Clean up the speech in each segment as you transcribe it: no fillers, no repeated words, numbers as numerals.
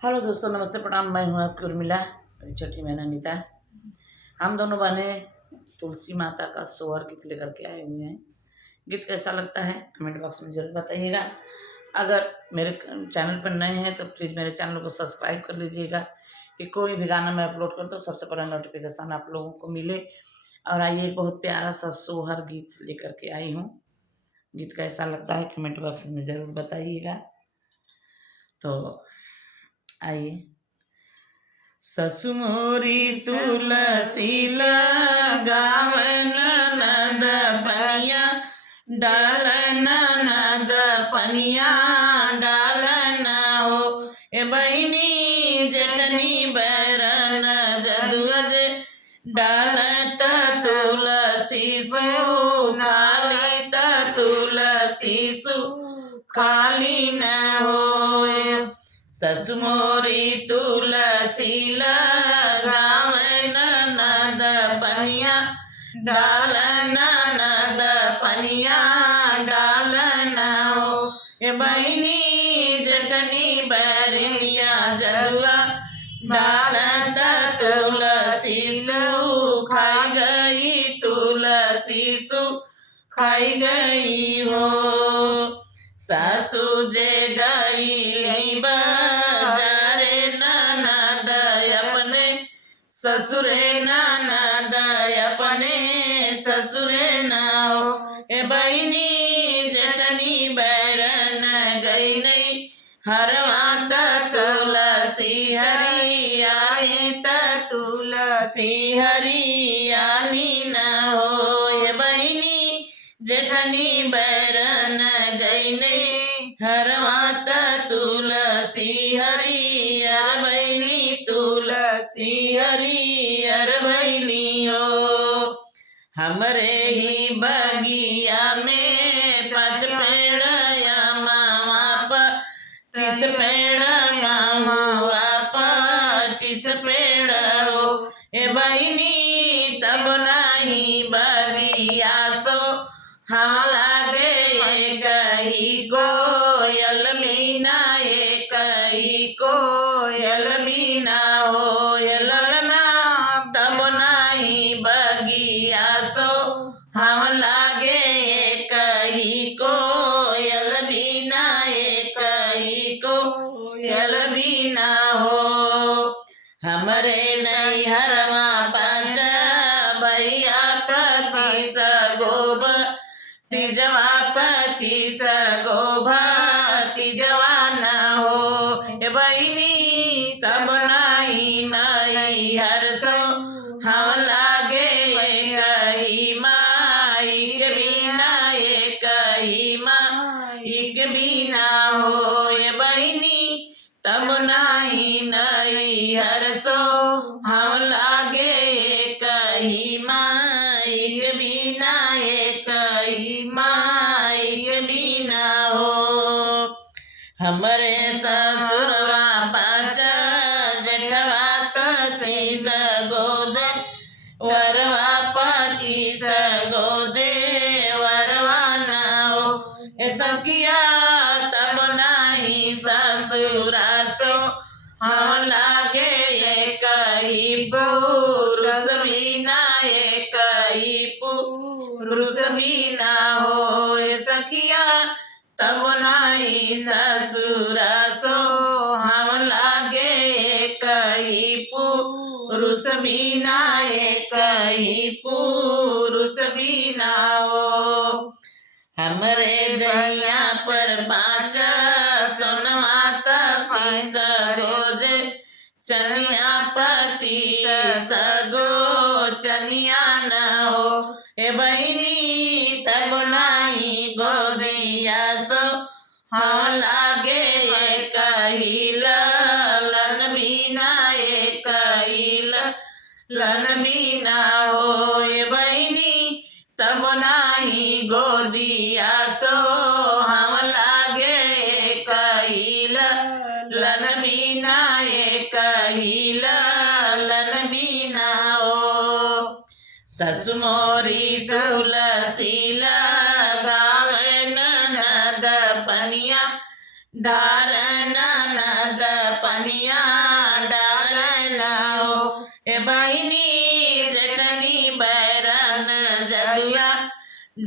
Hello दोस्तों, नमस्ते, प्रणाम। मैं हूँ आपकी उर्मिला, मेरी छोटी बहन अनीता। हम दोनों बहनें तुलसी माता का सोहर गीत लेकर के आए हुए हैं। गीत कैसा लगता है कमेंट बॉक्स में ज़रूर बताइएगा। अगर मेरे चैनल पर नए हैं तो प्लीज़ मेरे चैनल को सब्सक्राइब कर लीजिएगा कि कोई भी गाना मैं अपलोड करूँ तो सबसे पहले नोटिफिकेशन आप लोगों को मिले। और आइए, बहुत प्यारा सा सोहर गीत लेकर के आई हूँ। गीत कैसा लगता है कमेंट बॉक्स में ज़रूर बताइएगा। तो आइए। ससु मोरी तुलसी लगावन ननद पनिया डालन, ननद पनिया डालन हो। ए बहिनी जेठनी बरन जदुअज डालत तुलसी सुखाली तुलसी सुखाली न होए। ससु मोरी तुलसी लगावन ननद पनिया डालन, ननद पनिया डालन हो। ए बहिनी जेठनी बरिया जदुआ डालत तुलसी सुखाई गई, तुलसी सुखाई गई हो। सासु जे गई बाजारे ननद अपने ससुरे, ननद अपने ससुरे न हो। ए बहिनी जेठनी बैरन गई नहीं हरवात तुलसी हरी आए तुलसी हरी आनी न हो। ए बहिनी जेठनी बैरन गई नहीं हरवात तुलसी हरी अर बैली तुलसी हरी अर बैली हो। हमरे ही बगिया में 5 पेड़ मामा 25 पेड़ मामा 25 पेड़ हो। ए बहिनी तब नहीं बगिया सो हाँ लागे कही कोयल मीना, कही कोयल मीना हो। ललना तब नहीं बगिया सो हम लागे कही कोयल बीना, कही कोयल बीना हो। हमरे नैहरवा 5 भैया 25 गोब तिजवा 25 गोभा तिजवा न हो। ए बहिनी सब नाही नैहर सो हम लागे कही माई के बिना, कही माई के बिना हो। ए बहिनी तब नाही नैहर सो हम लागे कही माई के बिना, कही माई के बिना हो। हमरे ससुरवा 5 जेठवा 25 गोदे वरवा 25 गोदे वरवा न हो। ए सखिया तब नाही ससुरा सो हम लागे कही पुरुष बिना, कही पुरुष बिना हो। ए सखिया तब नाही ससुरा सो हम लागे कही पुरुष बिना, कही पुरुष बिना हो। हमरे गैया पर 5 सोनवा 25 गोजे चनिया 25 गो चनिया न हो। ए बहिनी सब नाही गोदिया सो हम लागे कही लन बिना, कही लन बिना हो। ए बहिनी तब नाही गोदिया सो हम लागे कही लन बिना, कही लन बिना हो। ससु मोरी तुलसी लगावन ननद पनिया डालन ननद पनिया पनिया डालना हो ए बहिनी जेठनी बैरन जदुआ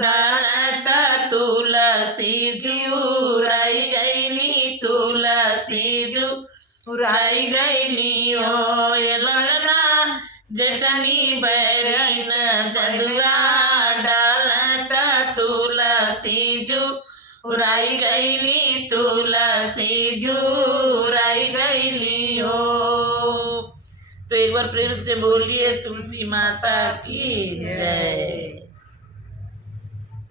डालत तुलसी जुराई गईली तुलसी जुराई गईली हो ये लगना जेठनी बैरन जदुआ डालत तुलसी जुराई गईली तुलसी जुराई गईली हो। तो एक बार प्रेम से बोलिए तुलसी माता की जय।